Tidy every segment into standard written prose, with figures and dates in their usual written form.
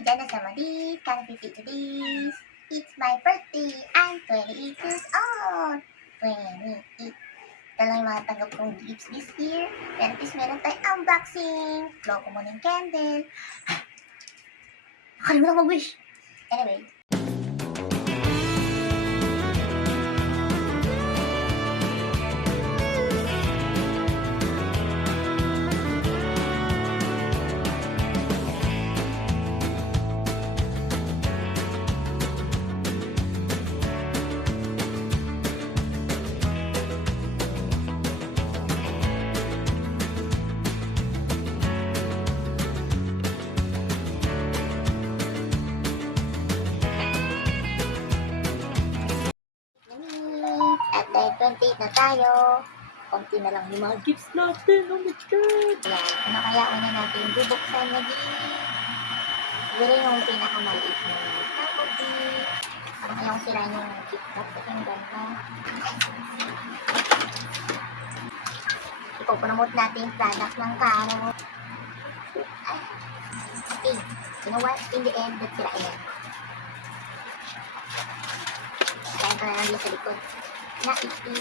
Jana Samadi, can 52 days. It's my birthday. I'm 28 years old. 28. Ito lang yung mga tanggap kong gifts this year. Pero at least meron tayong unboxing. Blow ko muna yung candle. Nakalimutan ko mag-wish. Anyway. At dahil 28 na tayo, konti na lang yung mga gifts natin. Oh my God! Yan, ano kaya una natin bubuksan na gift? Siguro yung pinakamaliit na kakuti. Parang ayong sila yung gift box. Ito yung ganda. Ipopromote natin yung product ng Caro. Okay, you know what? In the end, that's sila yan. Kaya ko na lang dito sa likod. Na iti.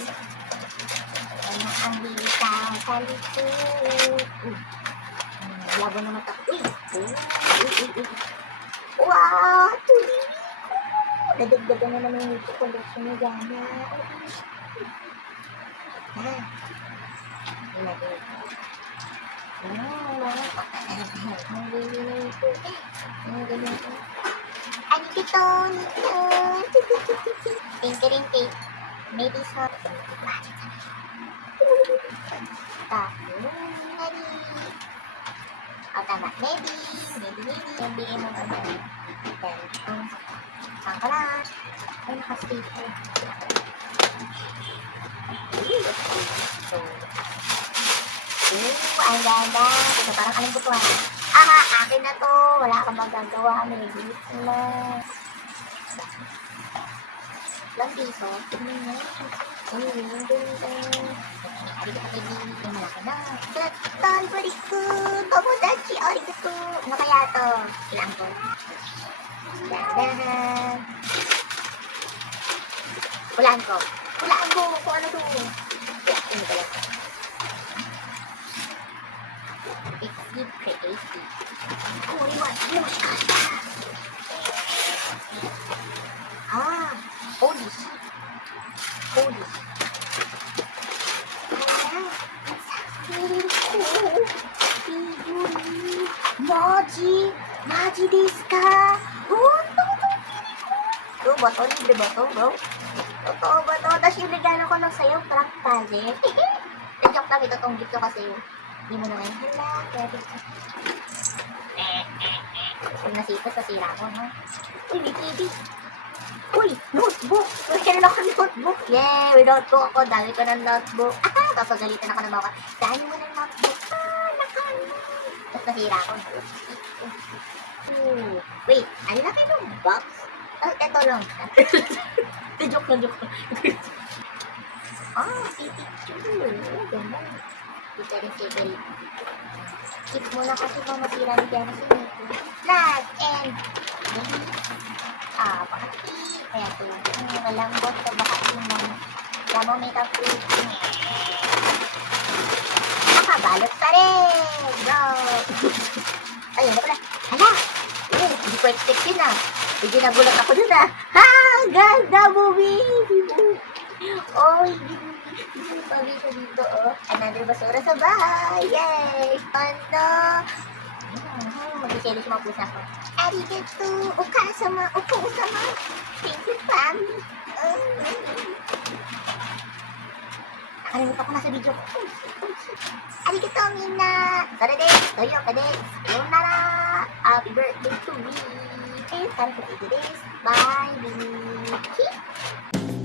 Ano ang lilitaw sa likod. Labo na mata ko. Uy. Wow! Tuloy ko! Nadagdagan na naman yung collection ni Jana. Ilagay ko. Ang lilinaw ko. Ang ganyan ko. Ano dito? Tinkering tape. Maybe some magic. Maybe. Oh, tama. Maybe. Maybe mo ba na? Then, saan ka lang? Ay, nakastaple. Ang ganda. Ito parang anong butuan. Akin na to. Wala kang magagawa. May gift na. Lang piso. Tignan mo. Ang ganda. Arigato, yung malaki na. Tattal, bariku. Tomodachi, arigato. Ano kaya to? Ilang ko. Dandahan. Hulaan ko. Kung ano to. Ano kaya to? It's deep creative. Koriwa, moshikashita. Holy shit. Maji desu ka? Ito ba to? Libre ba to, bro? Totoo ba to? Tapos yung regalo ko lang sa'yo, prank project. Joke lang, ito tong gift ko kasi hindi mo naman hala. Kung nasipos, nasira ko, no? Uy, may TV. Uy, notebook! Meron ako notebook. Yay! May notebook ako. Dami ko ng notebook. Tapos pagalitan ako ng mga dami mo ng notebook. Tapos nasira ako. Wait, ano na kayo ng box? Eto lang. Joke lang. Picture. Ganda. Kita rin favorite. Keep mo na kasi kung masira ni Jana si Nico. Flag and pakati. Kaya ito, malambot sa baka yung lamang makeup fruit. Nakabalot pa rin! Bro! Ayun na pala. Hala! Hindi ko expect yun Hindi nagulat ako dun Ganda movie! Hindi pagi siya dito Another basura sa bahay! Yay! Ano? Mag-iselo sa mga pusa ko. Arigato! Okasama! Thank you, family! Nakalimutan ko na sa video ko. Arigato, Mina! Sorry desu! Toyoka desu! Sayonara! Happy birthday to me! And time for 80 days! Bye! Bye!